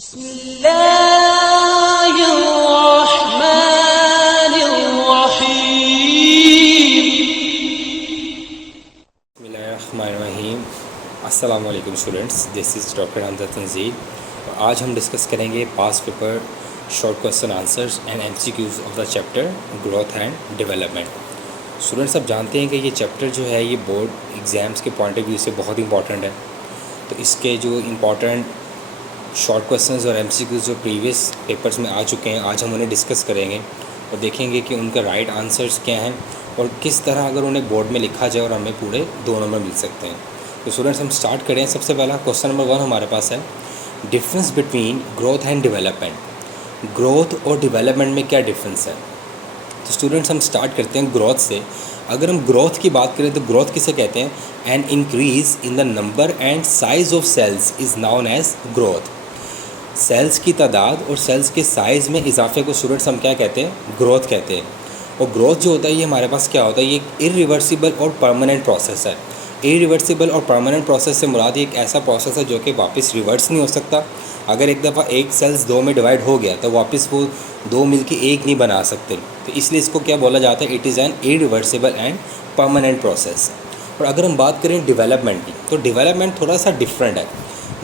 बिस्मिल्लाहिर्रहमानिर्रहीम। अस्सलाम वालेकुम students, this is doctor Hamza Tanzeel और आज हम डिस्कस करेंगे past paper short question answers and MCQs of the chapter growth and development. Students, अब जानते हैं कि ये चैप्टर जो है ये बोर्ड एग्ज़ाम्स के पॉइंट ऑफ व्यू से बहुत इंपॉर्टेंट है। तो इसके जो इम्पॉर्टेंट शॉर्ट क्वेश्चंस और एमसीक्यूज़ जो प्रीवियस पेपर्स में आ चुके हैं आज हम उन्हें डिस्कस करेंगे और देखेंगे कि उनका राइट आंसर्स क्या हैं और किस तरह अगर उन्हें बोर्ड में लिखा जाए और हमें पूरे 2 नंबर मिल सकते हैं। तो स्टूडेंट्स, हम स्टार्ट करें। सबसे पहला क्वेश्चन नंबर 1 हमारे पास है, difference between growth and development. Growth और डेवलपमेंट में क्या डिफरेंस है? तो स्टूडेंट्स, हम स्टार्ट करते हैं ग्रोथ से। अगर हम ग्रोथ की बात करें तो ग्रोथ किसे कहते हैं? An increase in the number and size of cells is known as growth. Cells की तादाद और सेल्स के साइज़ में इजाफे को स्टूडेंट्स हम क्या कहते हैं? ग्रोथ कहते हैं। और ग्रोथ जो होता है ये हमारे पास क्या होता है? ये एक इरिवर्सिबल और परमानेंट प्रोसेस है। इरिवर्सिबल और परमानेंट प्रोसेस से मुराद एक ऐसा प्रोसेस है जो कि वापस रिवर्स नहीं हो सकता। अगर एक दफ़ा एक सेल्स 2 में डिवाइड हो गया तो वापस वो 2 मिलके एक नहीं बना सकते। तो इसलिए इसको क्या बोला जाता है? It is an irreversible and permanent process. और अगर हम बात करें डेवलपमेंट की तो डेवलपमेंट थोड़ा सा डिफरेंट है।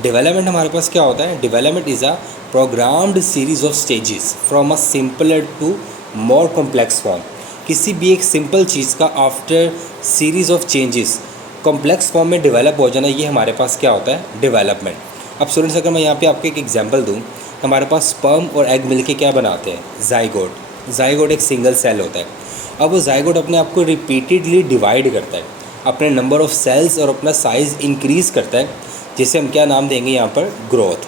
डेवलपमेंट हमारे पास क्या होता है? Development is a programmed series of stages from a simpler to more complex form. किसी भी एक सिंपल चीज़ का after series of changes complex form में डेवलप हो जाना, ये हमारे पास क्या होता है? डेवलपमेंट। अब स्टूडेंट्स, अगर मैं यहाँ पे आपको एक एग्जांपल दूँ, हमारे पास स्पर्म और एग मिलके क्या बनाते हैं? जाइगोट। जाइगोट एक सिंगल सेल होता है। अब वो जाइगोट अपने आप को रिपीटेडली डिवाइड करता है, अपने नंबर ऑफ सेल्स और अपना साइज़ इंक्रीज़ करता है, जिसे हम क्या नाम देंगे यहाँ पर? ग्रोथ।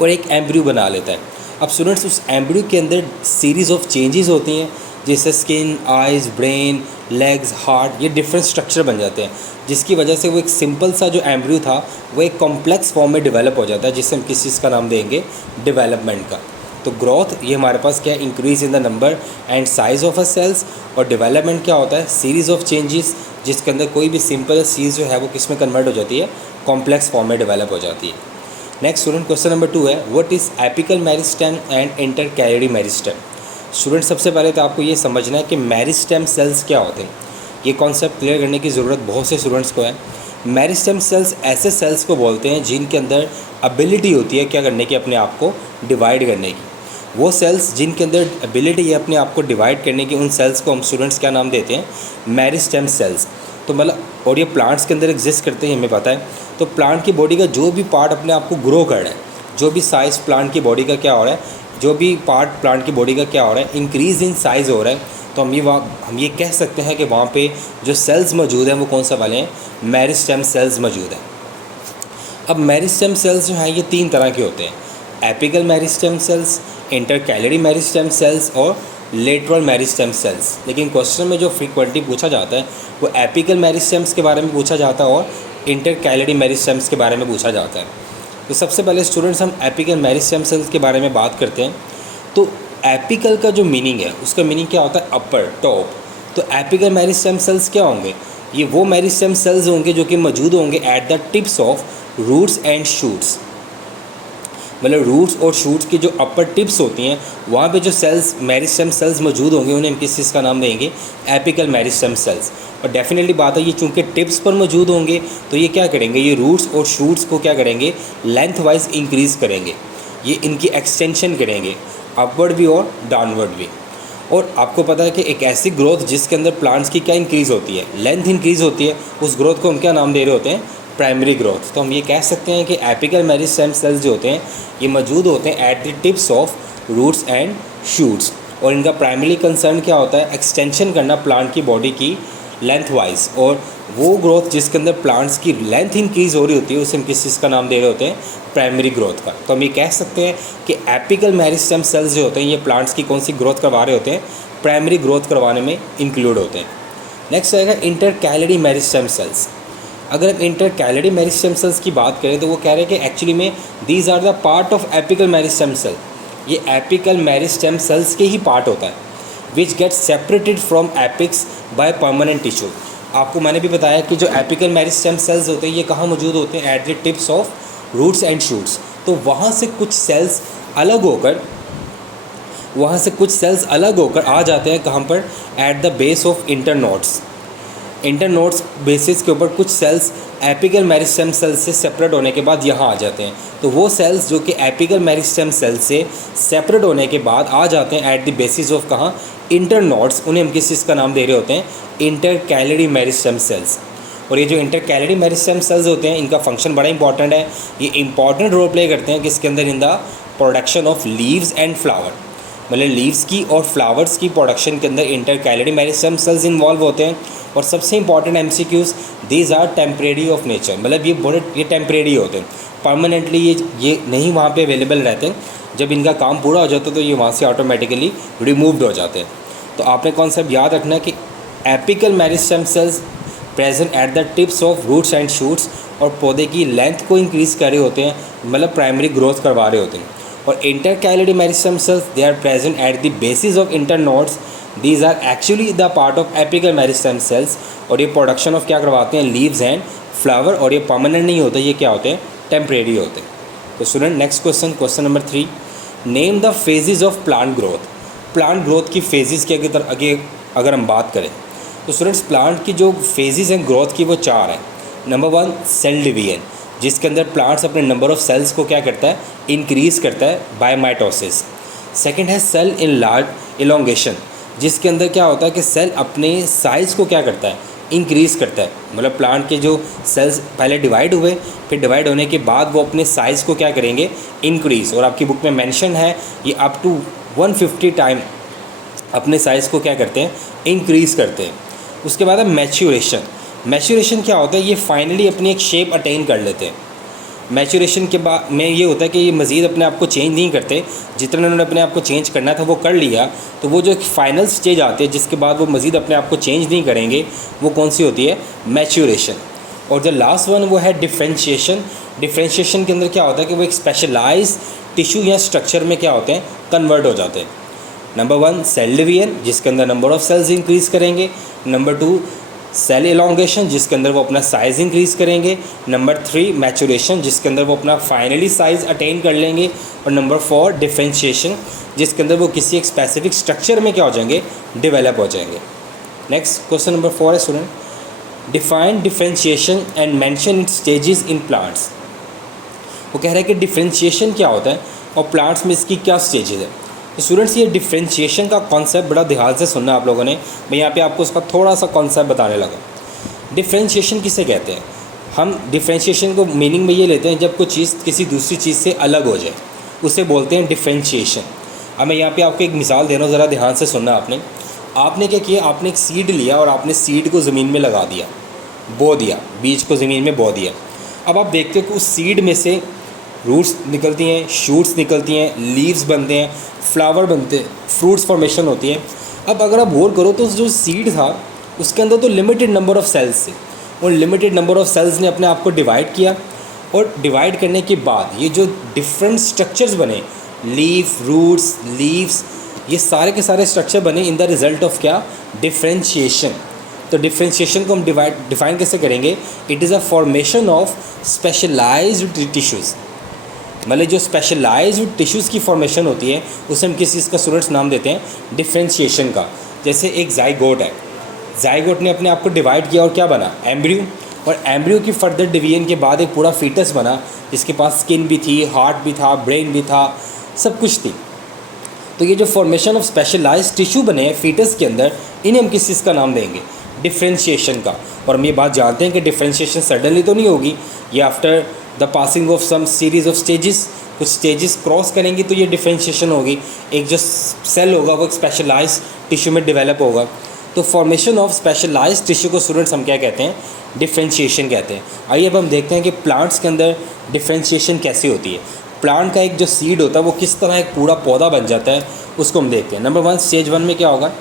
और एक एम्ब्रियो बना लेता है। अब स्टूडेंट्स, उस एम्ब्रियो के अंदर सीरीज़ ऑफ चेंजेस होती हैं, जैसे skin, eyes, brain, legs, heart, ये डिफरेंट स्ट्रक्चर बन जाते हैं, जिसकी वजह से वो एक सिंपल सा जो एम्ब्रियो था वो एक कॉम्प्लेक्स फॉर्म में डेवलप हो जाता है, जिससे हम किस चीज़ का नाम देंगे? डेवलपमेंट का। तो ग्रोथ ये हमारे पास क्या है? Increase in the number and size of a cells. और डेवलपमेंट क्या होता है? सीरीज़ ऑफ चेंजेस, जिसके अंदर कोई भी सिंपल चीज़ जो है वो किस में कन्वर्ट हो जाती है? कॉम्प्लेक्स फॉर्म में डेवलप हो जाती है। नेक्स्ट स्टूडेंट, क्वेश्चन नंबर 2 है, what is apical meristem and intercalary meristem. Student, सबसे पहले तो आपको ये समझना है कि मेरिस्टेम सेल्स क्या होते हैं। ये कॉन्सेप्ट क्लियर करने की ज़रूरत बहुत से स्टूडेंट्स को है। मेरिस्टेम सेल्स ऐसे सेल्स को बोलते हैं जिनके अंदर एबिलिटी होती है क्या करने की? अपने आप को डिवाइड करने की। वो सेल्स जिनके अंदर एबिलिटी है अपने आप को डिवाइड करने की, उन सेल्स को हम स्टूडेंट्स क्या नाम देते हैं? Meristem cells. तो मतलब, और ये प्लांट्स के अंदर एग्जिस्ट करते हैं, हमें पता है। तो प्लांट की बॉडी का जो भी पार्ट अपने आप को ग्रो कर रहा है, जो भी साइज़ प्लांट की बॉडी का क्या हो रहा है, जो भी पार्ट प्लांट की बॉडी का क्या हो रहा है? इंक्रीज़ इन साइज़ हो रहा है, तो हम ये कह सकते हैं कि वहाँ पे जो सेल्स मौजूद हैं वो कौन सा वाले हैं? मेरिस्टेम सेल्स मौजूद हैं। अब मेरिस्टेम सेल्स जो हैं ये 3 तरह के होते हैं, apical meristem cells, intercalary meristem cells और लेटरल मेरिस्टेम सेल्स। लेकिन क्वेश्चन में जो फ्रीक्वेंटली पूछा जाता है वो एपिकल मेरिस्टेम्स के बारे में पूछा जाता है और इंटरकैलरी मेरिस्टेम्स के बारे में पूछा जाता है। तो सबसे पहले स्टूडेंट्स, हम एपिकल मेरिस्टेम सेल्स के बारे में बात करते हैं। तो एपिकल का जो मीनिंग है उसका मीनिंग क्या होता है? अपर, टॉप। तो एपिकल मेरिस्टेम सेल्स क्या होंगे? ये वो मेरिस्टेम सेल्स होंगे जो कि मौजूद होंगे at the tips of roots and shoots. मतलब रूट्स और शूट्स की जो अपर टिप्स होती हैं वहाँ पे जो सेल्स मेरिस्टेम सेल्स मौजूद होंगे उन्हें हम किस चीज़ का नाम देंगे? Apical meristem cells. और डेफिनेटली बात है, ये चूँकि टिप्स पर मौजूद होंगे तो ये क्या करेंगे? ये रूट्स और शूट्स को क्या करेंगे? लेंथ वाइज इंक्रीज़ करेंगे, ये इनकी एक्सटेंशन करेंगे, अपवर्ड भी और डाउनवर्ड भी। और आपको पता है कि एक ऐसी ग्रोथ जिसके अंदर प्लांट्स की क्या इंक्रीज़ होती है? लेंथ इंक्रीज़ होती है, उस ग्रोथ को हम क्या नाम दे रहे होते हैं? Primary growth. तो हम ये कह सकते हैं कि एपिकल मेरिस्टेम सेल्स जो होते हैं ये मौजूद होते हैं at the tips of roots and shoots. और इनका प्राइमरी कंसर्न क्या होता है? एक्सटेंशन करना प्लांट की बॉडी की लेंथ वाइज। और वो ग्रोथ जिसके अंदर प्लांट्स की लेंथ इंक्रीज़ हो रही होती है उसे हम किस चीज़ का नाम दे रहे होते हैं? प्राइमरी ग्रोथ का। तो हम ये कह सकते हैं कि एपिकल मेरिस्टेम सेल्स जो होते हैं ये प्लांट्स की कौन सी ग्रोथ करवा रहे होते हैं? प्राइमरी ग्रोथ करवाने में इंक्लूड होते हैं। नेक्स्ट आएगा इंटरकैलरी मेरिस्टेम सेल्स। अगर हम इंटरकैलरी मेरिस्टेम सेल्स की बात करें तो वो कह रहे हैं कि एक्चुअली में these are the part of apical meristem cell. ये एपिकल मेरिस्टेम सेल्स के ही पार्ट होता है, which get separated from apex by permanent tissue. आपको मैंने भी बताया कि जो एपिकल मेरिस्टेम सेल्स होते हैं ये कहाँ मौजूद होते हैं? At the tips of roots and shoots. तो वहाँ से कुछ सेल्स अलग होकर आ जाते हैं कहाँ पर, at the base of internodes. Internodes basis के ऊपर कुछ सेल्स एपिकल मेरिस्टेम सेल से सेपरेट होने के बाद यहाँ आ जाते हैं। तो वो सेल्स जो कि एपिकल मेरिस्टेम सेल से सेपरेट होने के बाद आ जाते हैं एट द बेसिस ऑफ कहाँ, इंटरनोड्स, उन्हें हम किस चीज़ का नाम दे रहे होते हैं, इंटरकैलरी मेरिस्टेम सेल्स। और ये जो इंटरकैलरी मेरिस्टेम सेल्स होते हैं इनका फंक्शन बड़ा इंपॉर्टेंट है। ये इंपॉर्टेंट रोल प्ले करते हैं किसके अंदर, in the production of leaves and flower. मतलब लीव्स की और फ्लावर्स की प्रोडक्शन के अंदर इंटरकैलरी मेरिस्टेम सेल्स इन्वॉल्व होते हैं। और सबसे important MCQs, these are temporary of nature, मतलब ये टेम्परेरी होते हैं, परमानेंटली ये नहीं वहाँ पे अवेलेबल रहते हैं। जब इनका काम पूरा हो जाता है तो ये वहाँ से ऑटोमेटिकली रिमूव्ड हो जाते हैं। तो आपने कॉन्सेप्ट याद रखना है कि apical meristem cells present at the tips of roots and shoots, और पौधे की लेंथ को इंक्रीज़ कर रहे होते हैं, मतलब प्राइमरी ग्रोथ करवा रहे होते हैं। और intercalary meristem cells they are present at the basis of internodes, these are actually the part of apical meristem cells. और ये प्रोडक्शन ऑफ क्या करवाते हैं, लीव्स एंड फ्लावर, और ये परमानेंट नहीं होते, ये क्या होते हैं, टेम्परेरी होते हैं। तो student next question number 3, name the phases of plant growth. Plant growth की फेजेस के आगे अगर हम बात करें तो स्टूडेंट्स प्लांट की जो फेजेस हैं ग्रोथ की वो 4 हैं। नंबर 1 सेल डिवीजन, जिसके अंदर प्लांट्स अपने नंबर ऑफ सेल्स को क्या करता है, इंक्रीज़ करता है बाय माइटोसिस। सेकंड है सेल इन लार्ज इलोंगेशन, जिसके अंदर क्या होता है कि सेल अपने साइज़ को क्या करता है, इंक्रीज़ करता है। मतलब प्लांट के जो सेल्स पहले डिवाइड हुए, फिर डिवाइड होने के बाद वो अपने साइज़ को क्या करेंगे, इंक्रीज़। और आपकी बुक में मेंशन है ये अप टू 150 टाइम अपने साइज़ को क्या करते हैं, इंक्रीज़ करते हैं। उसके बाद है मैच्योरेशन। मैच्योरेशन क्या होता है, ये फाइनली अपनी एक शेप अटेन कर लेते हैं। मैच्योरेशन के बाद में ये होता है कि ये मज़ीद अपने आप को चेंज नहीं करते, जितना उन्होंने अपने आप को चेंज करना था वो कर लिया। तो वो जो एक फाइनल स्टेज आती है जिसके बाद वो मज़ीद अपने आप को चेंज नहीं करेंगे, वो कौन सी होती है, मैच्योरेशन। और जो लास्ट वन वो है डिफ्रेंशिएशन। डिफ्रेंशिएशन के अंदर क्या होता है कि वो एक स्पेशलाइज टिश्यू या स्ट्रक्चर में क्या होते हैं, कन्वर्ट हो जाते हैं। नंबर 1 सेल डिवीजन, जिसके अंदर नंबर ऑफ़ सेल्स इंक्रीज़ करेंगे। नंबर 2 सेल इलोंगेशन, जिसके अंदर वो अपना साइज़ इंक्रीज़ करेंगे। नंबर 3 मैच्योरेशन, जिसके अंदर वो अपना फाइनली साइज़ अटेन कर लेंगे। और नंबर 4 डिफ्रेंशिएशन, जिसके अंदर वो किसी एक स्पेसिफिक स्ट्रक्चर में क्या हो जाएंगे, डेवलप हो जाएंगे। नेक्स्ट क्वेश्चन नंबर 4 है student, define differentiation and mention it's stages in plants. वो कह रहा है कि डिफ्रेंशिएशन क्या होता है और प्लांट्स में इसकी क्या स्टेजेस है। तो स्टूडेंट्स ये डिफ्रेंशिएशन का कॉन्सेप्ट बड़ा ध्यान से सुनना आप लोगों ने, मैं यहाँ पे आपको उसका थोड़ा सा कॉन्सेप्ट बताने लगा। डिफ्रेंशिएशन किसे कहते हैं, हम डिफ्रेंशिएशन को मीनिंग में ये लेते हैं जब कोई चीज़ किसी दूसरी चीज़ से अलग हो जाए, उसे बोलते हैं डिफ्रेंशिएशन। अब मैं यहाँ पे आपको एक मिसाल दे रहा हूँ, ज़रा ध्यान से सुनना। आपने क्या किया, आपने एक सीड लिया और आपने सीड को ज़मीन में लगा दिया, बो दिया, बीज को ज़मीन में बो दिया। अब आप देखते हो कि उस सीड में से रूट्स निकलती हैं, शूट्स निकलती हैं, लीव्स बनते हैं, फ्लावर बनते हैं, फ्रूट्स फॉर्मेशन होती है। अब अगर आप गौर करो तो जो सीड था उसके अंदर तो लिमिटेड नंबर ऑफ़ सेल्स थे, और लिमिटेड नंबर ऑफ़ सेल्स ने अपने आप को डिवाइड किया, और डिवाइड करने के बाद ये जो डिफरेंट स्ट्रक्चर्स बने, लीफ, रूट्स, लीव्स, ये सारे के सारे स्ट्रक्चर बने इन द रिज़ल्ट ऑफ क्या, डिफ्रेंशिएशन। तो डिफ्रेंशिएशन को हम डिफाइन कैसे करेंगे, it is a formation of specialised tissues. मतलब जो स्पेशलाइज्ड टिश्यूज़ की फॉर्मेशन होती है उसे हम किस चीज़ का स्टूडेंट्स नाम देते हैं, डिफ्रेंशिएशन का। जैसे एक जाइगोट है, जाइगोट ने अपने आप को डिवाइड किया और क्या बना, एम्ब्रियो। और एम्ब्रियो की फर्दर डिवीजन के बाद एक पूरा फीटस बना जिसके पास स्किन भी थी, हार्ट भी था, ब्रेन भी था, सब कुछ थी। तो ये जो फॉर्मेशन ऑफ स्पेशलाइज्ड टिश्यू बने हैं फीटस के अंदर, इन्हें हम किस चीज़ का नाम देंगे, डिफ्रेंशिएशन का। और हम ये बात जानते हैं कि डिफ्रेंशिएशन सडनली तो नहीं होगी, ये after the passing of some series of stages, कुछ स्टेजेस क्रॉस करेंगी तो ये डिफ्रेंशिएशन होगी। एक जो सेल होगा वो एक स्पेशलाइज्ड टिश्यू में डेवलप होगा। तो फॉर्मेशन ऑफ स्पेशलाइज्ड टिश्यू को स्टूडेंट्स हम क्या कहते हैं, डिफ्रेंशिएशन कहते हैं। आइए अब हम देखते हैं कि प्लांट्स के अंदर डिफ्रेंशिएशन कैसे होती है। प्लांट का एक जो सीड होता है वो किस तरह एक पूरा पौधा बन जाता है, उसको हम देखते हैं। नंबर 1 स्टेज 1 में क्या होगा,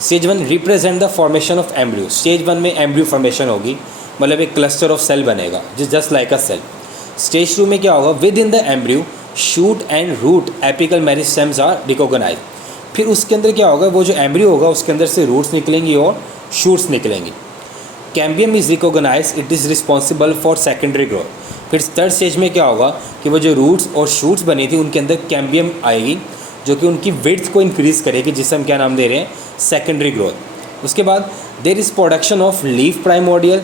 stage 1 represent the formation of embryo. Stage 1 में एम्ब्रियो फॉर्मेशन होगी, मतलब एक क्लस्टर ऑफ सेल बनेगा just like a cell. Stage 2 में क्या होगा, within the embryo shoot and root apical meristems are recognise. फिर उसके अंदर क्या होगा, वो जो एम्ब्रियो होगा उसके अंदर से रूट्स निकलेंगी और शूट्स निकलेंगी। Cambium is recognise, it is responsible for secondary growth. फिर थर्ड स्टेज में क्या होगा कि वो जो रूट्स और शूट्स बनी थी उनके अंदर कैम्बियम आएगी, जो कि उनकी विड्थ को इंक्रीज़ करेगी, जिसे हम क्या नाम दे रहे हैं, सेकेंडरी ग्रोथ। उसके बाद there is production of leaf primordial,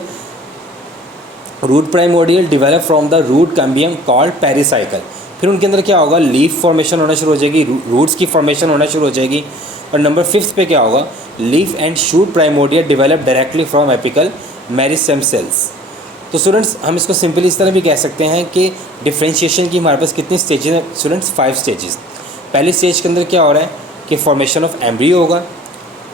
root primordial develop from the root cambium called pericycle. फिर उनके अंदर क्या होगा, लीफ फॉर्मेशन होना शुरू हो जाएगी, रूट्स की फॉर्मेशन होना शुरू हो जाएगी। और नंबर 5 पे क्या होगा, leaf and shoot primordial develop directly from apical meristem cells. तो स्टूडेंट्स हम इसको सिंपली इस तरह भी कह सकते हैं कि डिफ्रेंशिएशन की हमारे पास कितनी स्टेजेस हैं स्टूडेंट्स, 5 स्टेजेस। पहली स्टेज के अंदर क्या हो रहा है कि फॉर्मेशन ऑफ एम्ब्रियो होगा।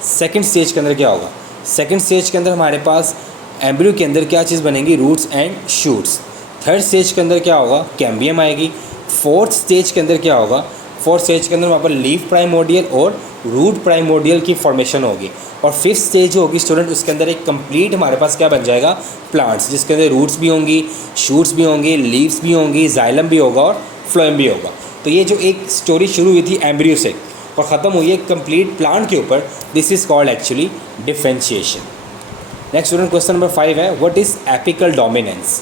सेकंड स्टेज के अंदर क्या होगा, सेकंड स्टेज के अंदर हमारे पास एम्ब्रियो के अंदर क्या चीज़ बनेंगी, roots and shoots. Third stage के अंदर क्या होगा, कैम्बियम आएगी। फोर्थ स्टेज के अंदर क्या होगा, फोर्थ स्टेज के अंदर वहाँ पर लीफ प्राइमोडियल और रूट प्राइमोडियल की फॉर्मेशन होगी। और फिफ्थ स्टेज जो होगी स्टूडेंट, उसके अंदर एक कंप्लीट हमारे पास क्या बन जाएगा, प्लांट्स, जिसके अंदर रूट्स भी होंगी, शूट्स भी होंगी, लीव्स भी होंगी, जाइलम भी होगा और फ्लोएम भी होगा। तो ये जो एक स्टोरी शुरू हुई थी एम्ब्रियो से और ख़त्म हुई है कंप्लीट प्लांट के ऊपर, this is called actually differentiation. Next student question number 5 है, what is apical dominance.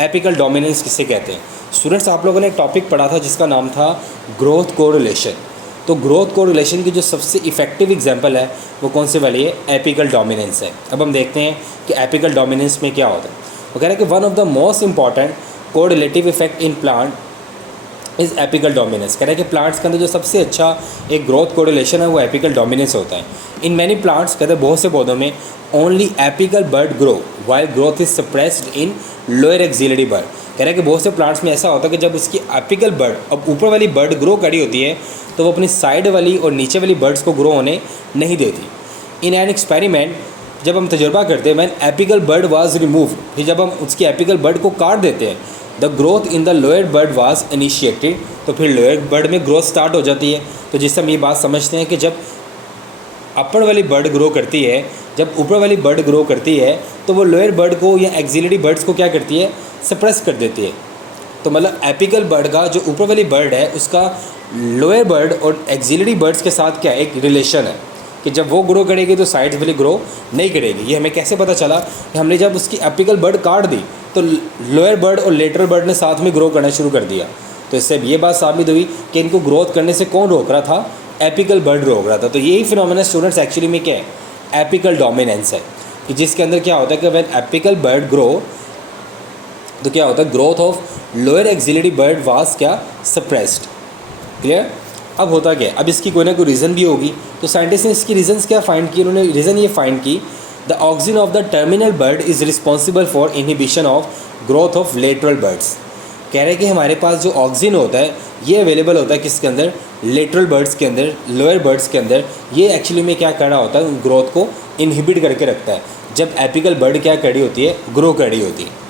Apical dominance किसे कहते हैं स्टूडेंट्स, आप लोगों ने एक टॉपिक पढ़ा था जिसका नाम था ग्रोथ कोरिलेशन। तो ग्रोथ कोरिलेशन की जो सबसे इफेक्टिव एग्जांपल है वो कौन से वाली है, एपिकल डोमिनेंस है। अब हम देखते हैं कि एपिकल डोमिनेंस में क्या होता है। वो कह रहे हैं कि one of the most important correlative effect in plant is apical dominance. कह रहे हैं कि प्लांट्स के अंदर जो सबसे अच्छा एक ग्रोथ कोरिलेशन है वो एपिकल डोमिनेंस होता है। इन मैनी प्लांट्स, कहते हैं बहुत से पौधों में, only apical bud grow while growth is suppressed in lower axillary bud. कह रहे हैं कि बहुत से प्लांट्स में ऐसा होता है कि जब उसकी एपिकल बर्ड, अब ऊपर वाली बर्ड ग्रो करी होती है तो वो अपनी साइड वाली और नीचे वाली बर्ड्स को ग्रो होने नहीं देती। इन एन एक्सपेरिमेंट, जब हम तजुर्बा करते हैं, when apical bud was remove, फिर जब हम उसकी एपिकल बर्ड को काट देते हैं, the growth in the lower bird was initiated, तो फिर लोअर बर्ड में ग्रोथ स्टार्ट हो जाती है। तो जिससे हम ये बात समझते हैं कि जब अपर वाली बर्ड ग्रो करती है, जब ऊपर वाली बर्ड ग्रो करती है, तो वो लोअर बर्ड को या एक्सिलरी बर्ड्स को क्या करती है, सप्रेस कर देती है। तो मतलब एपिकल बर्ड का जो ऊपर वाली बर्ड है उसका लोअर बर्ड और एक्सिलरी बर्ड्स के साथ क्या एक रिलेशन है कि जब वो ग्रो करेगी तो साइड्स वाली ग्रो नहीं करेगी। ये हमें कैसे पता चला कि हमने जब उसकी एपिकल बर्ड काट दी तो लोअर बर्ड और लेटरल बर्ड ने साथ में ग्रो करना शुरू कर दिया। तो इससे ये बात साबित हुई कि इनको ग्रोथ करने से कौन रोक रहा था, एपिकल बर्ड रोक रहा था। तो यही फिनोमेना स्टूडेंट्स एक्चुअली में क्या है, एपिकल डोमिनेंस है, कि जिसके अंदर क्या होता है कि व्हेन एपिकल बर्ड ग्रो तो क्या होता है, growth of lower axillary bud was क्या, सप्रेस्ड। क्लियर। अब होता क्या है, अब इसकी कोई ना कोई रीज़न भी होगी। तो साइंटिस्ट ने इसकी रीजंस क्या फाइंड की, उन्होंने रीज़न ये फाइंड की, the oxygen of the terminal bud is responsible for inhibition of growth of lateral birds. कह रहे हैं कि हमारे पास जो ऑक्सीजन होता है ये अवेलेबल होता है किसके अंदर, लेटरल बर्ड्स के अंदर, लोअर बर्ड्स के अंदर। ये एक्चुअली में क्या कर रहा होता है, ग्रोथ को इनहिबिट करके रखता है जब एपिकल बर्ड क्या करी होती है, ग्रो करी होती है।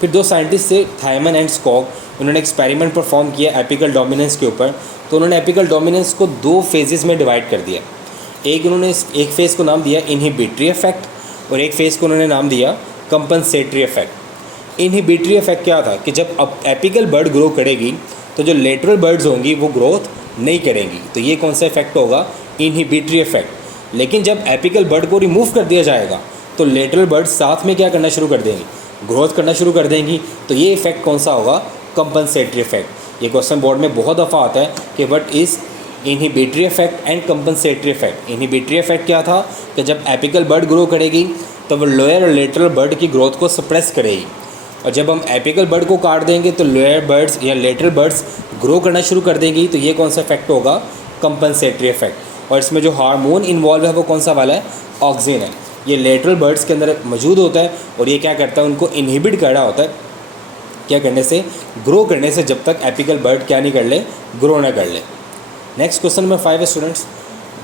फिर दो साइंटिस्ट थे, थायमन एंड स्कॉक, उन्होंने एक्सपेरिमेंट परफॉर्म किया एपिकल डोमिनेंस के ऊपर। तो उन्होंने एपिकल डोमिनेंस को 2 फेजेस में डिवाइड कर दिया। एक फेज़ को नाम दिया इनहिबिटरी इफेक्ट और एक फेज़ को उन्होंने नाम दिया कंपनसेटरी इफेक्ट। इनहिबिटरी इफेक्ट क्या था कि जब अब एपिकल बर्ड ग्रो करेगी तो जो लेटरल बर्ड्स होंगी वो ग्रोथ नहीं करेंगी। तो ये कौन सा इफेक्ट होगा, इनहिबिटरी इफेक्ट। लेकिन जब एपिकल बर्ड को रिमूव कर दिया जाएगा तो लेटरल बर्ड साथ में क्या करना शुरू कर देंगी, ग्रोथ करना शुरू कर देंगी। तो ये इफेक्ट कौन सा होगा, कंपनसेटरी इफेक्ट। ये क्वेश्चन बोर्ड में बहुत दफ़ा आता है कि what is inhibitory effect and compensatory effect. Inhibitory effect क्या था कि जब एपिकल बर्ड ग्रो करेगी तो वो लोअर और लेटरल बर्ड की ग्रोथ को सप्रेस करेगी, और जब हम एपिकल बर्ड को काट देंगे तो लोअर बर्ड्स या लेटरल बर्ड्स ग्रो करना शुरू कर देंगी। तो ये कौन सा इफेक्ट होगा, कंपनसेटरी इफेक्ट। और इसमें जो हार्मोन इन्वॉल्व है वो कौन सा वाला है, ऑक्सीजन है। ये लेटरल बर्ड्स के अंदर मौजूद होता है और ये क्या करता है, उनको इनहिबिट कर रहा होता है, क्या करने से, ग्रो करने से, जब तक एपिकल बर्ड क्या नहीं कर ले, ग्रो ना कर ले। नेक्स्ट क्वेश्चन नंबर 5 है स्टूडेंट्स,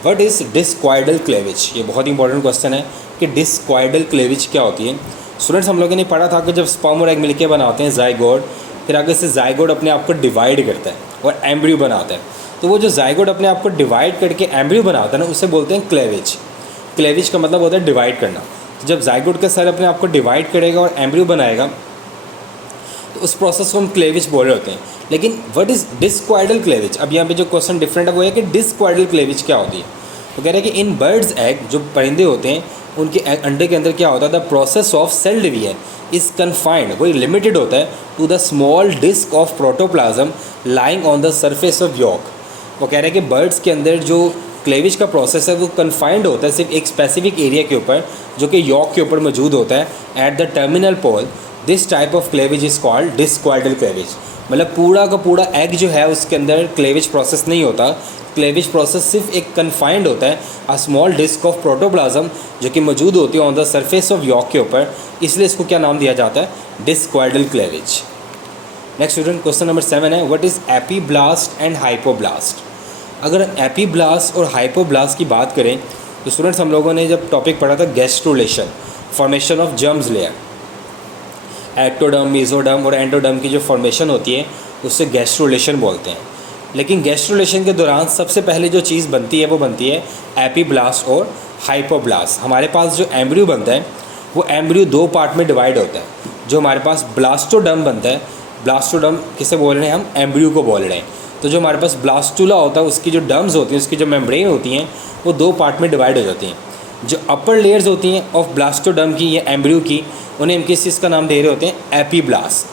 व्हाट इज़ डिस्क्वाइडल क्लेविज। ये बहुत इंपॉर्टेंट क्वेश्चन है कि डिस्क्वाइडल क्लेविज क्या होती है। स्टूडेंट्स हम लोगों ने पढ़ा था कि जब स्पर्म और एग मिलके बनाते हैं जाइगोट, फिर आगे से जाइगोट अपने आप को डिवाइड करता है और एम्ब्रियो बनाता है। तो वो जो जाइगोट अपने आप को डिवाइड करके एम्ब्रियो बनाता है ना, उसे बोलते हैं क्लेविज। क्लेविज का मतलब होता है डिवाइड करना। तो जब जाइगोट का सेल अपने आप को डिवाइड करेगा और एम्ब्रियो बनाएगा तो उस प्रोसेस को हम क्लेविज बोल रहे होते हैं। लेकिन व्हाट इज़ डिस्क्वाइडल क्लेविज, अब यहाँ पे जो क्वेश्चन डिफरेंट है वो है कि डिस्क्वाइडल क्लेविज क्या होती है। तो कह रहे हैं कि इन बर्ड्स एग, जो परिंदे होते हैं उनके अंडे के अंदर क्या होता है, the process of cell division is confined, वही लिमिटेड होता है to the small disc of protoplasm lying on the surface of yolk. वो कह रहे हैं कि बर्ड्स के अंदर जो क्लेविज का प्रोसेस है वो कन्फाइंड होता है सिर्फ एक स्पेसिफिक एरिया के ऊपर जो कि यॉक के ऊपर मौजूद होता है at the terminal pole. This type of cleavage is called discoidal cleavage. मतलब पूरा का पूरा एग जो है उसके अंदर क्लेविज प्रोसेस नहीं होता, क्लेविज प्रोसेस सिर्फ एक कन्फाइंड होता है a small disc of protoplasm जो कि मौजूद होती है on the surface of yolk के ऊपर, इसलिए इसको क्या नाम दिया जाता है, discoidal cleavage. Next student question number 7 है what is epiblast and hypoblast. अगर एपीब्लास्ट और हाइपोब्लास्ट की बात करें तो स्टूडेंट्स हम लोगों ने जब टॉपिक पढ़ा था gastrulation, formation of germs layer, ectoderm, mesoderm और एंडोडर्म की जो फॉर्मेशन होती है उससे गैस्ट्रोलेशन बोलते हैं। लेकिन गैस्ट्रोलेशन के दौरान सबसे पहले जो चीज़ बनती है वो बनती है एपीब्लास्ट और हाइपोब्लास्ट। हमारे पास जो एम्ब्रियो बनता है वो एम्ब्रियो दो पार्ट में डिवाइड होता है। जो हमारे पास ब्लास्टोडर्म बनता है, ब्लास्टोडर्म किसे बोल रहे हैं हम, एम्ब्रियो को बोल रहे हैं। तो जो हमारे पास ब्लास्टुला होता है उसकी जो डर्म्स होती हैं, उसकी जो मेम्ब्रेन होती हैं वो दो पार्ट में डिवाइड हो जाती हैं। जो अपर लेयर्स होती हैं ऑफ ब्लास्टोडर्म की या एम्ब्रियो की, उन्हें हम किस चीज़ का नाम दे रहे होते हैं, epiblast.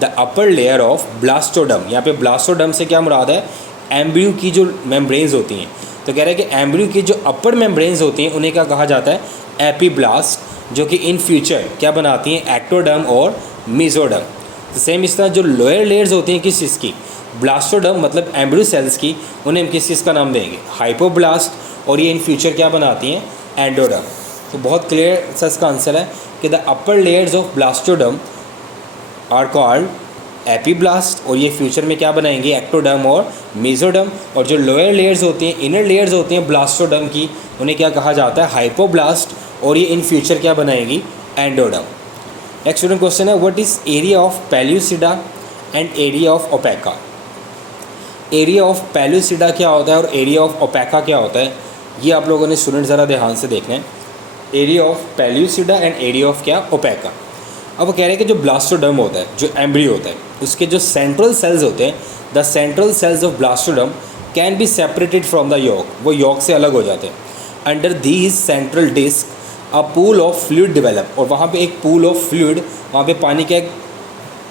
The upper layer of blastoderm, यहाँ पे ब्लास्टोडर्म से क्या मुराद है, एम्ब्रियो की जो मेम्ब्रेन्स होती हैं। तो कह रहे हैं कि एम्ब्रियो की जो अपर मेम्ब्रेन्स होती हैं उन्हें क्या कहा जाता है, एपीब्लास्ट, जो कि इन फ्यूचर क्या बनाती हैं, एक्टोडर्म और मेसोडर्म। तो सेम इस तरह जो लोअर लेयर्स होती हैं किस चीज़ की, ब्लास्टोडर्म मतलब एम्ब्रियो सेल्स की, उन्हें हम किस चीज़ का नाम देंगे, हाइपोब्लास्ट, और ये इन फ्यूचर क्या बनाती हैं, एंडोडर्म। तो बहुत क्लियर सा इसका आंसर है कि the upper layers of blastoderm are called epiblast, और ये फ्यूचर में क्या बनाएंगे, एक्टोडर्म और मेसोडर्म। और जो लोअर लेयर्स होती हैं, इनर लेयर्स होती हैं ब्लास्टोडर्म की, उन्हें क्या कहा जाता है, हाइपोब्लास्ट, और ये इन फ्यूचर क्या बनाएंगी, एंडोडर्म। नेक्स्ट स्टूडेंट क्वेश्चन है what is area of pellucida and area of ओपेका। Area of pellucida क्या होता है और एरिया ऑफ ओपेका क्या होता है, ये आप लोगों ने स्टूडेंट ज़रा ध्यान से देखना है। Area of pellucida and area of क्या, ओपेका। अब वो कह रहे हैं कि जो ब्लास्टोडर्म होता है, जो एम्ब्रियो होता है, उसके जो सेंट्रल सेल्स होते हैं, the central cells of blastoderm can be separated from the yolk, वो यॉक से अलग हो जाते हैं। Under these central disc a pool of fluid develop, और वहाँ पे एक पूल ऑफ फ्लूइड, वहाँ पे पानी का एक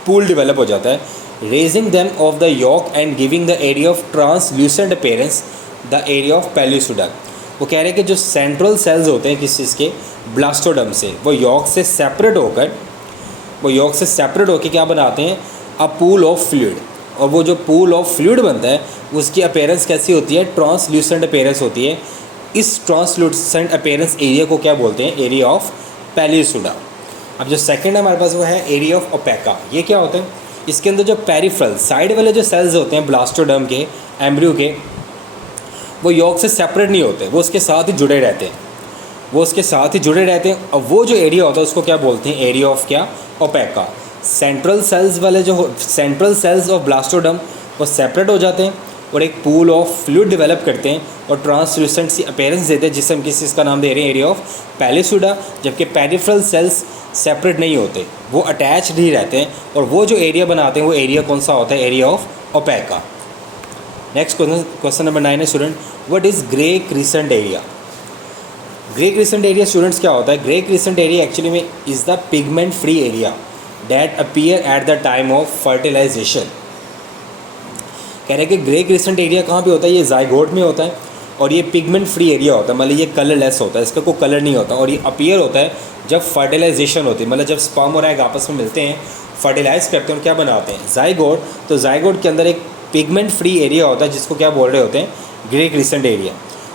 पूल डेवलप हो जाता है, raising them off the yolk and giving the area of translucent appearance the area of pellucida. वो कह रहे हैं कि जो सेंट्रल सेल्स होते हैं किस चीज़ के, ब्लास्टोडर्म से, वो यॉक से सेपरेट होकर क्या बनाते हैं, अ पूल ऑफ फ्लूइड, और वो जो पूल ऑफ फ्लूइड बनता है उसकी अपीयरेंस कैसी होती है, ट्रांसल्यूसेंट अपीयरेंस होती है। इस ट्रांसल्यूसेंट अपीयरेंस एरिया को क्या बोलते हैं, एरिया ऑफ पेल्यूसिडा। अब जो सेकंड है हमारे पास वो है एरिया ऑफ ओपेका। ये क्या होता है, इसके अंदर जो पेरिफेरल साइड वाले जो सेल्स होते हैं ब्लास्टोडर्म के, एम्ब्रियो के, वो यॉक से सेपरेट नहीं होते, वो उसके साथ ही जुड़े रहते हैं, और वो जो एरिया होता है उसको क्या बोलते हैं, एरिया ऑफ क्या, opaca. Central cells of blastoderm वो सेपरेट हो जाते हैं और एक पूल ऑफ फ्लूइड डेवलप करते हैं और ट्रांसल्यूसेंट सी अपीयरेंस देते हैं, जिससे हम किस चीज़ का नाम दे रहे हैं, एरिया ऑफ पेल्यूसिडा। जबकि पेरिफेरल सेल्स सेपरेट नहीं होते, वो अटैच नहीं रहते हैं, और वो जो एरिया बनाते हैं वो एरिया कौन सा होता है, area of opaca. Next question number 9 है student what is grey crescent area. Grey crescent area students क्या होता है, ग्रे क्रिसेंट एरिया एक्चुअली में is the pigment free area that appear at the time of fertilisation. कह रहे हैं कि grey crescent area कहाँ पे होता है, ये जाइगोट में होता है, और ये पिगमेंट फ्री एरिया होता है, मतलब ये कलरलेस होता है, इसका कोई कलर नहीं होता, और ये अपीयर होता है जब फर्टिलाइजेशन होती है, मतलब जब स्पर्म और एग आपस में मिलते हैं, फर्टिलाइज करते हैं और क्या बनाते हैं, जाइगोट। तो जाइगोट के अंदर एक पिगमेंट फ्री एरिया होता है जिसको क्या बोल रहे होते हैं, ग्रे क्रिसेंट एरिया।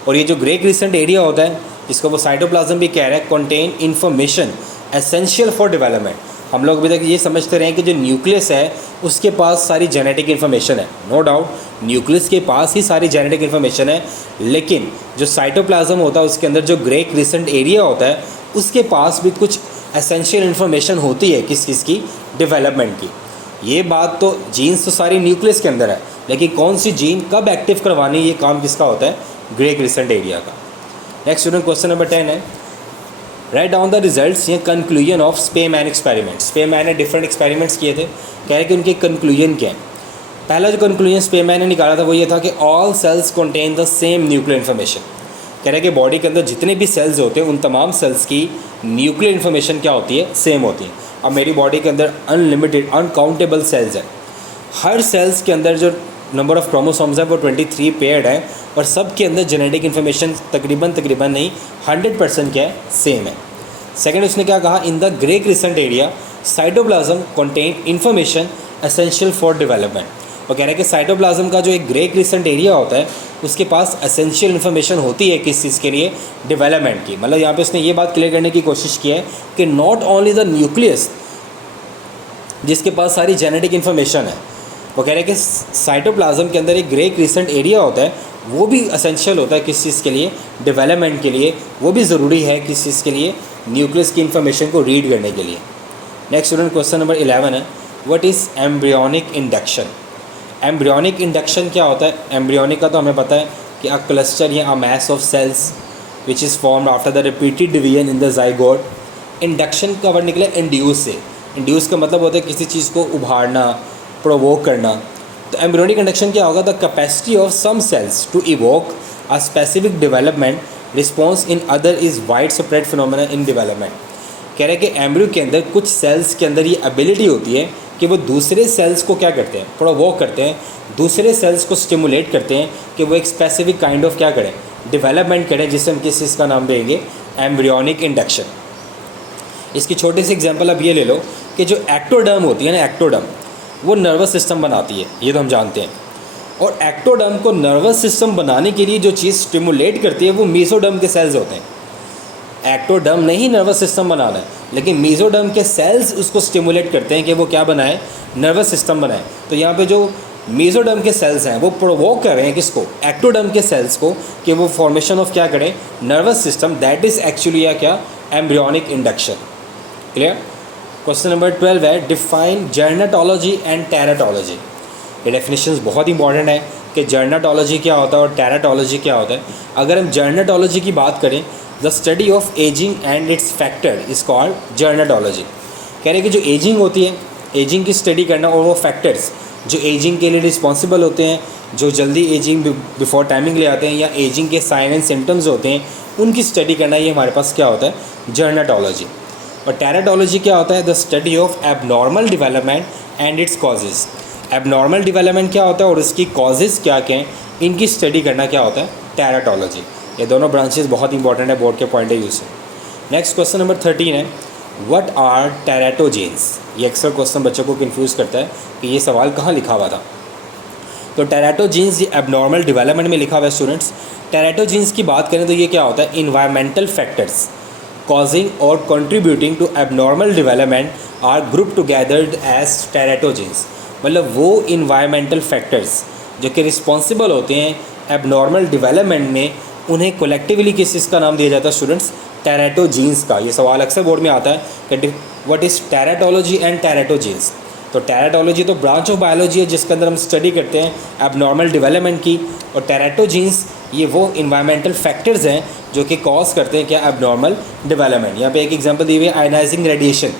और ये जो ग्रे क्रिसेंट एरिया होता है, इसको वो साइटोप्लाज्म भी कह रहा है, contain information essential for development. हम लोग अभी तक ये समझते रहे हैं कि जो न्यूक्लियस है उसके पास सारी जेनेटिक इन्फॉर्मेशन है, नो डाउट न्यूक्लियस के पास ही सारी जेनेटिक इन्फॉर्मेशन है, लेकिन जो साइटोप्लाज्म होता है उसके अंदर जो ग्रे क्रिसेंट एरिया होता है उसके पास भी कुछ एसेंशियल इन्फॉर्मेशन होती है किस चीज़ की, डेवलपमेंट की। ये बात तो जीन्स तो सारी न्यूक्लियस के अंदर है, लेकिन कौन सी जीन कब एक्टिव करवानी, ये काम किसका होता है, ग्रे क्रिसेंट एरिया का। नेक्स्ट स्टूडेंट क्वेश्चन नंबर 10 है राइट डाउन द रिजल्ट्स या conclusion of Spemann experiment. Spemann ने डिफरेंट एक्सपेरिमेंट्स किए थे, कह रहे कि उनके कंक्लूजन क्या है। पहला जो कंक्लूजन स्पेमैन ने निकाला था वो ये था कि all sales contain the same nuclear information. कह रहे कि बॉडी के अंदर जितने भी सेल्स होते हैं उन तमाम सेल्स की न्यूक्लियर इन्फॉर्मेशन क्या होती है, सेम होती है। अब मेरी बॉडी के अंदर अनलिमिटेड अनकाउंटेबल सेल्स हैं, हर सेल्स के अंदर जो नंबर ऑफ क्रोमोसोम्स है वो 23 पेयर्ड है, और सब के अंदर जेनेटिक इन्फॉर्मेशन तकरीबन नहीं 100% क्या है, सेम है। सेकेंड उसने क्या कहा, in the grey crescent area cytoplasm contain information essential for development. वो कह रहे हैं कि साइटोप्लाज्म का जो एक ग्रे क्रिसेंट एरिया होता है उसके पास एसेंशियल इन्फॉर्मेशन होती है किस चीज़ के लिए, डेवलपमेंट की। मतलब यहाँ पे उसने ये बात क्लियर करने की कोशिश की है कि नॉट ओनली द न्यूक्लियस जिसके पास सारी जेनेटिक इन्फॉर्मेशन है, वो कह रहे हैं कि साइटोप्लाज्म के अंदर एक ग्रे क्रिसेंट एरिया होता है, वो भी एसेंशियल होता है किस चीज़ के लिए, डेवलपमेंट के लिए। वो भी ज़रूरी है किस चीज़ के लिए, न्यूक्लियस की इन्फॉर्मेशन को रीड करने के लिए। नेक्स्ट स्टूडेंट क्वेश्चन नंबर 11 है, what is embryonic induction. Embryonic induction क्या होता है। एम्ब्रियोनिक का तो हमें पता है कि अ क्लस्टर या a mass of cells which is formed after the repeated division in the zygote. Induction का वर्ड निकले इंड्यूस से। इंड्यूस का मतलब होता है किसी चीज़ को उभारना, प्रोवोक करना। तो एम्ब्रियोनिक इंडक्शन क्या होगा, the capacity of some cells to evoke a specific development response in other is widespread phenomena in development. कह रहे हैं कि एम्ब्रियो के अंदर कुछ सेल्स के अंदर ये एबिलिटी होती है कि वो दूसरे सेल्स को क्या करते हैं, प्रोवोक करते हैं, दूसरे सेल्स को स्टिमुलेट करते हैं कि वो एक स्पेसिफिक काइंड ऑफ क्या करें, डेवलपमेंट करें, जिससे हम किस चीज़ का नाम देंगे, एम्ब्रियोनिक इंडक्शन। इसकी छोटी सी एग्जांपल अब ये ले लो कि जो एक्टोडर्म होती है ना, एक्टोडर्म वो नर्वस सिस्टम बनाती है, ये तो हम जानते हैं। और एक्टोडर्म को नर्वस सिस्टम बनाने के लिए जो चीज़ स्टिमुलेट करती है वो मेसोडर्म के सेल्स होते हैं। एक्टोडर्म ने ही नर्वस सिस्टम बनाना है, लेकिन मेसोडर्म के सेल्स उसको स्टिमुलेट करते हैं कि वो क्या बनाए, नर्वस सिस्टम बनाए। तो यहाँ पे जो मेसोडर्म के सेल्स हैं वो प्रोवोक कर रहे हैं किसको, एक्टोडर्म के सेल्स को, कि वो फॉर्मेशन ऑफ क्या करें, nervous system. That is actually या क्या, embryonic induction. Clear. Question number 12 है, डिफाइन जर्नेटोलॉजी एंड टेराटोलॉजी। ये डेफिनेशंस बहुत इंपॉर्टेंट है कि जर्नेटोलॉजी क्या होता है और टेराटोलॉजी क्या होता है। अगर हम जर्नेटोलॉजी की बात करें, the study of ageing and its factor is called gerontology. कह रहे हैं कि जो एजिंग होती है, एजिंग की स्टडी करना, और वो फैक्टर्स जो एजिंग के लिए रिस्पॉन्सिबल होते हैं, जो जल्दी एजिंग बिफोर टाइमिंग ले आते हैं, या एजिंग के साइन एंड सिम्टम्स होते हैं, उनकी स्टडी करना, ये हमारे पास क्या होता है, जर्नेटोलॉजी। और टेराटोलॉजी क्या होता है, the study of abnormal development and it's causes. Abnormal development क्या होता है और उसकी कॉजेज़ क्या क्या हैं, इनकी स्टडी करना क्या होता है, टेराटोलॉजी। ये दोनों ब्रांचेस बहुत इंपॉर्टेंट है बोर्ड के पॉइंट ऑफ व्यू से। नेक्स्ट क्वेश्चन नंबर 13 है, व्हाट आर टेराटोजेन्स। ये अक्सर क्वेश्चन बच्चों को कंफ्यूज करता है कि ये सवाल कहाँ लिखा हुआ था। तो टेराटोजेन्स ये एबनॉर्मल डेवलपमेंट में लिखा हुआ है स्टूडेंट्स। टेराटोजेन्स की बात करें तो ये क्या होता है, environmental factors causing or contributing to abnormal development are grouped together as teratogens। मतलब वो environmental factors जो कि रिस्पॉन्सिबल होते हैं abnormal development में, उन्हें collectively किस चीज़ का नाम दिया जाता है स्टूडेंट्स, टेराटोजीन्स का। ये सवाल अक्सर बोर्ड में आता है कि व्हाट इज़ टेराटोलॉजी एंड टेराटोजीन्स। तो टेराटोलॉजी तो ब्रांच ऑफ बायोलॉजी है जिसके अंदर हम स्टडी करते हैं एबनॉर्मल डेवलपमेंट की, और टेराटोजीन्स ये वो इन्वायरमेंटल फैक्टर्स हैं जो कि कॉज करते हैं क्या, एबनॉर्मल डेवलपमेंट। यहाँ पे एक एग्जांपल दी हुई है, आयनाइजिंग रेडिएशन।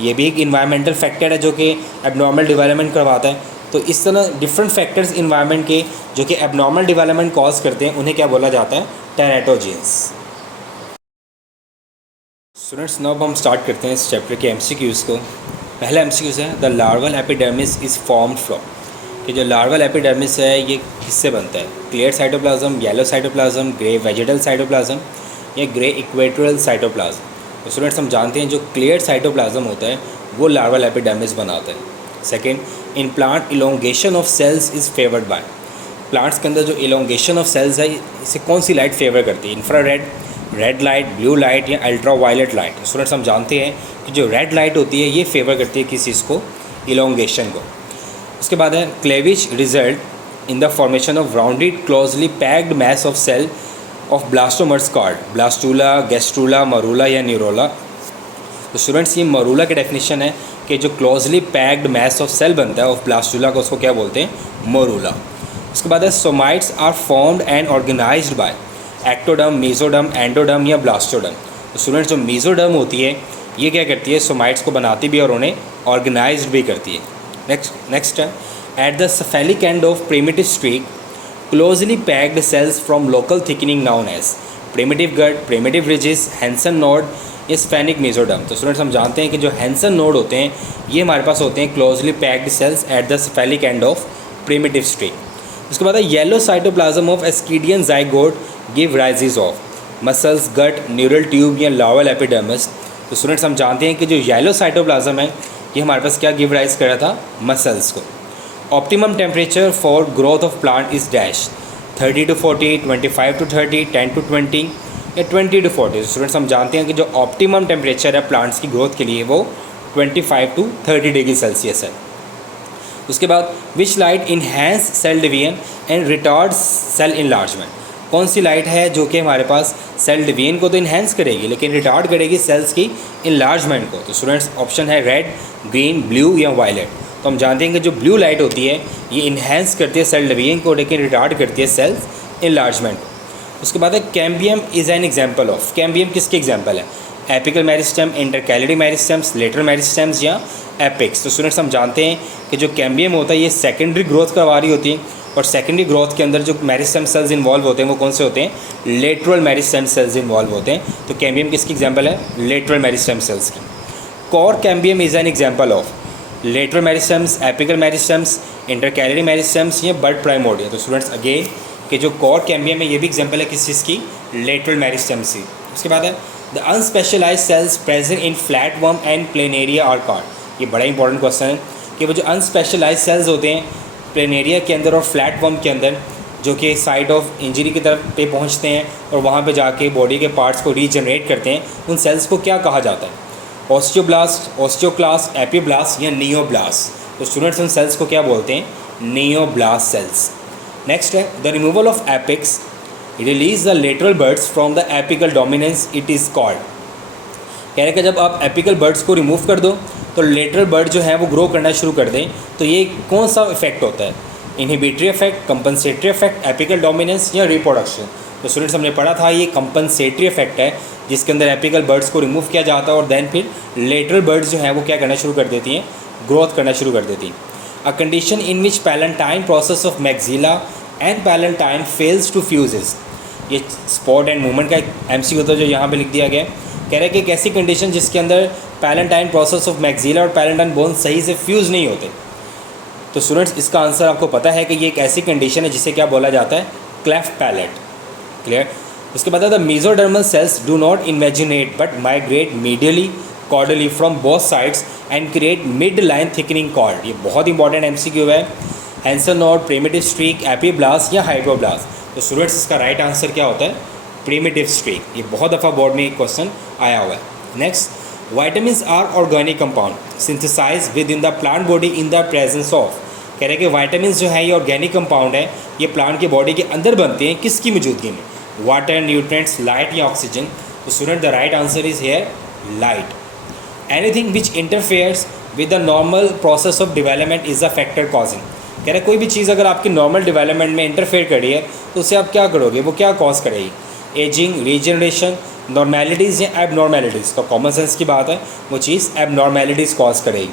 ये भी एक इन्वायरमेंटल फैक्टर है जो कि एबनॉर्मल डेवलपमेंट करवाता है। तो इस तरह डिफरेंट फैक्टर्स इन्वायरमेंट के जो कि एबनॉर्मल डेवलपमेंट कॉज करते हैं, उन्हें क्या बोला जाता है, टेराटोजीन्स। स्टूडेंट्स नाउ हम स्टार्ट करते हैं इस चैप्टर के एमसीक्यूज़ को। पहला एमसीक्यूज़ है, the larval epidermis is formed from. कि जो लार्वल एपिडर्मिस है ये किससे बनता है, clear cytoplasm, yellow cytoplasm, grey vegetal cytoplasm या ग्रे इक्वेटोरियल साइटोप्लाज्म। तो स्टूडेंट्स हम जानते हैं जो क्लियर साइटोप्लाज्म होता है वो लार्वल एपिडर्मिस बनाता है। Second, in plant elongation of cells is favoured by. Plants के अंदर जो इलोंगेशन ऑफ सेल्स है इसे कौन सी लाइट फेवर करती है, infrared, red light, blue light या अल्ट्रा वायलेट लाइट। स्टूडेंट्स हम जानते हैं कि जो रेड लाइट होती है ये फेवर करती है किस चीज़ को, इलोंगेशन को। उसके बाद है, cleavage result in the formation of rounded closely packed mass of cell of blastomeres called, blastula, gastrula, morula या न्यूरोला। तो स्टूडेंट्स ये मरूला की डेफिनेशन है कि जो closely packed mass of cell बनता है ऑफ ब्लास्टूला को, उसको क्या बोलते हैं, मरूला। उसके बाद है, somites are formed and organised by ectoderm, mesoderm, endoderm या ब्लास्टोडर्म। तो स्टूडेंट्स जो मेसोडर्म होती है ये क्या करती है, सोमाइट्स को बनाती भी और उन्हें ऑर्गेनाइज्ड भी करती है। नेक्स्ट है, at the cephalic end of primitive streak closely packed cells from local thickening known as primitive gut, primitive ridges, Hensen node या स्फेनिक मेसोडर्म। तो स्टूडेंट्स हम जानते हैं कि जो हैंसन नोड होते हैं ये हमारे पास होते हैं closely packed cells at the cephalic end of primitive string. उसके बाद yellow cytoplasm of ascidian zygote give rises of muscles, gut, neural tube या लावल एपिडर्मिस। तो स्टूडेंट्स हम जानते हैं कि जो येलो साइटोप्लाज्म है ये हमारे पास क्या गिव राइज कर रहा था, मसल्स को। Optimum temperature for growth of plant is dash 30 to 40, 25 to 30, 10 to 20 या 20 to 40। स्टूडेंट्स हम जानते हैं कि जो ऑप्टिमम टेम्परेचर है प्लांट्स की ग्रोथ के लिए वो 25 to 30 डिग्री सेल्सियस है। उसके बाद which light enhance cell division and retards cell enlargement. कौन सी लाइट है जो कि हमारे पास सेल डिवीजन को तो इन्हेंस करेगी लेकिन रिटार्ड करेगी सेल्स की इनलार्जमेंट को। तो स्टूडेंट्स ऑप्शन है रेड, ग्रीन, ब्लू या वायलेट। तो हम जानते हैं कि जो ब्लू लाइट होती है ये इन्हेंस करती है सेल डिवीजन को लेकिन रिटार्ड करती है सेल्स इनलार्जमेंट को। उसके बाद है cambium is an example of. Cambium किसके एग्जाम्पल है, apical meristem, intercalary meristems, lateral meristems या एपिक्स। तो स्टूडेंट्स हम जानते हैं कि जो कैम्बियम होता है ये सेकेंडरी ग्रोथ करवा रही होती है और सेकेंडरी ग्रोथ के अंदर जो मेरिस्टेम सेल्स इन्वॉल्व होते हैं वो कौन से होते हैं, लेटरल मेरिस्टेम सेल्स इन्वॉल्व होते हैं। तो कैम्बियम किसकी एग्जाम्पल है, लेटरल मेरिस्टेम सेल्स की। Core cambium is an example of lateral meristems, apical meristems, intercalary meristems या बर्ड प्राइमोर्डिया। तो स्टूडेंट्स अगेन कि जो कोर कैम्बियम है ये भी एग्जाम्पल है किस चीज़ की, लेटरल मेरिस्टेम्स की। उसके बाद है the unspecialised cells present in flat worm and planaria are called. ये बड़ा इंपॉर्टेंट क्वेश्चन है कि वो जो अनस्पेशलाइज्ड सेल्स होते हैं प्लेनेरिया के अंदर और फ्लैट वर्म के अंदर जो कि साइट ऑफ इंजरी की तरफ पे पहुंचते हैं और वहाँ पे जाके बॉडी के पार्ट्स को रीजनरेट करते हैं, उन सेल्स को क्या कहा जाता है, ऑस्टियोब्लास्ट, ऑस्टियोक्लास्ट, एपिब्लास्ट या नियोब्लास्ट। तो स्टूडेंट्स उन सेल्स को क्या बोलते हैं, नियोब्लास्ट सेल्स। नेक्स्ट है the removal of apex release the lateral buds from the apical dominance it is called. कह रहे कि जब आप एपिकल बर्ड्स को रिमूव कर दो तो लेटरल बर्ड जो है वो ग्रो करना शुरू कर दें, तो ये कौन सा इफेक्ट होता है, inhibitory effect, compensatory effect, apical dominance या रिप्रोडक्शन। तो स्टूडेंट्स हमने पढ़ा था ये कंपनसेटरी इफेक्ट है जिसके अंदर एपिकल बर्ड्स को रिमूव किया जाता है और देन फिर लेटरल बर्ड्स जो हैं वो क्या करना शुरू कर देती हैं, ग्रोथ करना शुरू कर देती हैं। A condition in which palatine process of maxilla and palatine fails to fuses. ये स्पॉट एंड मूवमेंट का एक एमसीक्यू होता है जो यहाँ पे लिख दिया गया है। कह रहे हैं कि एक ऐसी कंडीशन जिसके अंदर पैलेंटाइन प्रोसेस ऑफ मैक्सिला और पैलेंटाइन बोन सही से फ्यूज़ नहीं होते। तो स्टूडेंट्स इसका आंसर आपको पता है कि ये एक ऐसी कंडीशन है जिसे क्या बोला जाता है, क्लेफ्ट पैलेट। क्लियर। उसके बाद the mesodermal cells do not invaginate but migrate medially caudally from both sides and create mid line thickening cord. ये बहुत इंपॉर्टेंट एमसीक्यू है। Hensen node, primitive streak, epiblast या हाइड्रोब्लास्ट। तो स्टूडेंट्स इसका right answer क्या होता है, प्रिमिटिव स्ट्रीक। ये बहुत दफ़ा बोर्ड में एक क्वेश्चन आया हुआ है। Next, vitamins are organic compound synthesize within the plant body in the presence of. कह रहे हैं कि वाइटामिन्स जो है ये ऑर्गेनिक कंपाउंड है, ये प्लांट की बॉडी के अंदर बनते हैं, किसकी मौजूदगी में, वाटर, न्यूट्रिएंट्स, लाइट या ऑक्सीजन। तो student the right answer is here light. Anything which interferes with the normal process of development is a factor causing. कह रहे कोई भी चीज़ अगर आपकी नॉर्मल डेवलपमेंट में इंटरफेयर करी है तो उससे आप क्या करोगे, वो क्या कॉज करेगी, एजिंग, रीजनरेशन, नॉर्मेलिटीज़ या एबनॉर्मेलिटीज़। तो कॉमन सेंस की बात है, वो चीज़ एबनॉर्मेलिटीज़ कॉज करेगी।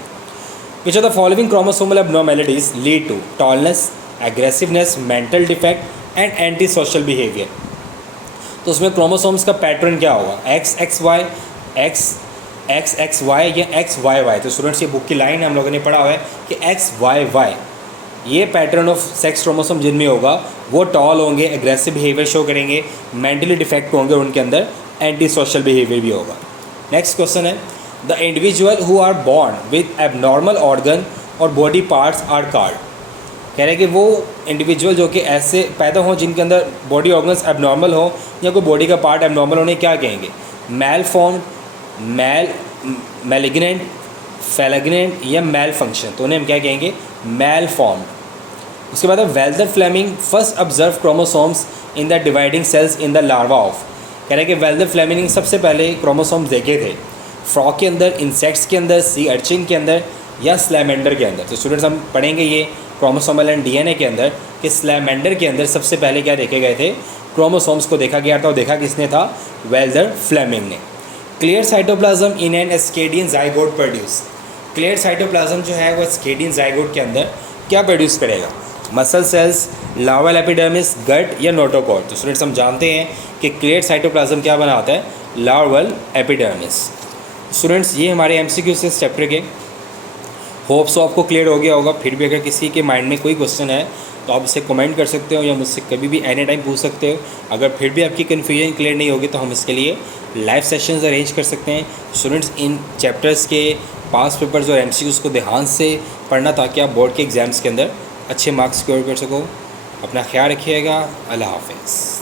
Which are the following chromosomal abnormalities lead to tallness, aggressiveness, mental defect and anti social behaviour. तो उसमें क्रोमोसोम्स का पैटर्न क्या होगा, X X Y, X X Y या एक्स वाई वाई। तो स्टूडेंट्स ये बुक की लाइन है, हम लोगों ने पढ़ा हुआ है कि एक्स वाई वाई ये पैटर्न ऑफ सेक्स क्रोमोसोम जिनमें होगा वो टॉल होंगे, एग्रेसिव बिहेवियर शो करेंगे, मेंटली डिफेक्ट होंगे, उनके अंदर एंटी सोशल बिहेवियर भी होगा। नेक्स्ट क्वेश्चन है the individual who are born with abnormal organ और बॉडी पार्ट्स आर कॉल्ड। कह रहे हैं कि वो इंडिविजुअल जो कि ऐसे पैदा हों जिनके अंदर बॉडी ऑर्गन्स एबनॉर्मल हो या कोई बॉडी का पार्ट एबनॉर्मल होने क्या कहेंगे, मेल फॉर्म, मैलिग्नेंट, फेलिग्नेंट या मेल फंक्शन। तो उन्हें हम क्या कहेंगे, मेल फॉर्म। उसके बाद Walther Flemming first observe chromosomes in the dividing cells in the larva of. कह रहे हैं कि वेल्दर फ्लेमिंग ने सबसे पहले क्रोमोसोम्स देखे थे फ्रॉग के अंदर, इंसेक्ट्स के अंदर, सी अर्चिन के अंदर या स्लैमेंडर के अंदर। तो स्टूडेंट्स हम पढ़ेंगे ये क्रोमोसोमल एंड डीएनए के अंदर कि स्लैमेंडर के अंदर सबसे पहले क्या देखे गए थे, क्रोमोसोम्स को देखा गया था और देखा किसने था, वेल्दर फ्लेमिंग ने। Clear cytoplasm in an ascidian zygote produce. Clear cytoplasm जो है वो एस्केडियन जाइगोट के अंदर क्या प्रोड्यूस करेगा, मसल सेल्स, लार्वल एपिडर्मिस, गट या नोटोकॉर्ड। तो स्टूडेंट्स हम जानते हैं कि क्लियर साइटोप्लाज्म क्या बनाता है, लार्वल एपिडर्मिस। स्टूडेंट्स ये हमारे एमसीक्यू से इस चैप्टर के। होप सो आपको क्लियर हो गया होगा। फिर भी अगर किसी के माइंड में कोई क्वेश्चन है तो आप इसे कमेंट कर सकते हो या मुझसे कभी भी एनी टाइम पूछ सकते हो। अगर फिर भी आपकी कन्फ्यूजन क्लियर नहीं होगी तो हम इसके लिए लाइव सेशंस अरेंज कर सकते हैं। स्टूडेंट्स इन चैप्टर्स के पास पेपर्स और एमसीक्यूज़ को ध्यान से पढ़ना ताकि आप बोर्ड के एग्ज़ाम्स के अंदर अच्छे मार्क्स स्कोर कर सको। अपना ख्याल रखिएगा। अल्लाह हाफ़िज़।